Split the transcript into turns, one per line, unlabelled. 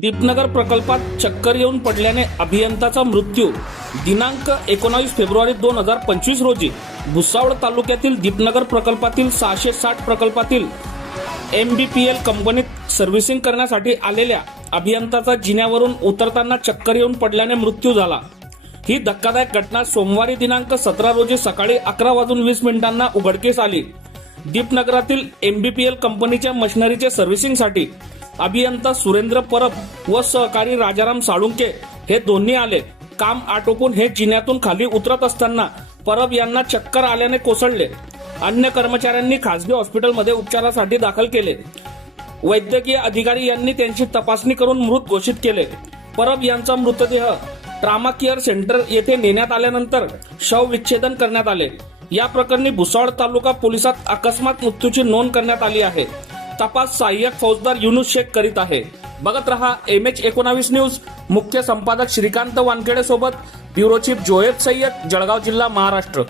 दीपनगर प्रकल्पात चक्कर येऊन पडल्याने अभियंताचा मृत्यू. दिनांक एकोणावीस फेब्रुवारी दोन हजार पंचवीस रोजी भुसावळ तालुक्यातील दीपनगर प्रकल्पातील सहाशे साठ प्रकल्पातील एम बी पी एल कंपनीत सर्व्हिसिंग करण्यासाठी आलेल्या अभियंताचा जिन्यावरून उतरताना चक्कर येऊन पडल्याने मृत्यू झाला. ही धक्कादायक घटना सोमवारी दिनांक सतरा रोजी सकाळी अकरा वाजून वीस मिनिटांना उघडकीस आली. दीपनगरातील एमबीपीएल कंपनीच्या मशिनरीच्या सर्व्हिसिंगसाठी अभियंता सुरेंद्र परब व सहकारी राजाराम साळुंके हे दोन्ही आले. काम आटोपून हे जिन्यातून खाली उतरत असताना परब यांना चक्कर आल्याने कोसळले. अन्य कर्मचाऱ्यांनी खासगी हॉस्पिटलमध्ये उपचारासाठी दाखल केले. वैद्यकीय अधिकारी यांनी त्यांची तपासणी करून मृत घोषित केले. परब यांचा मृतदेह ट्रामा केअर सेंटर येथे नेण्यात आल्यानंतर शव विच्छेदन करण्यात आले. या प्रकरणी भुसावळ तालुका पोलिसात अकस्मात मृत्यूची नोंद करण्यात आली आहे. तपास सहाय्यक फौजदार युनुस शेख करीत आहे. बघत रहा एम एच एकोणावीस न्यूज. मुख्य संपादक श्रीकांत वानखेडे सोबत ब्युरो चीफ जोएब सय्यद जळगाव जिल्हा महाराष्ट्र.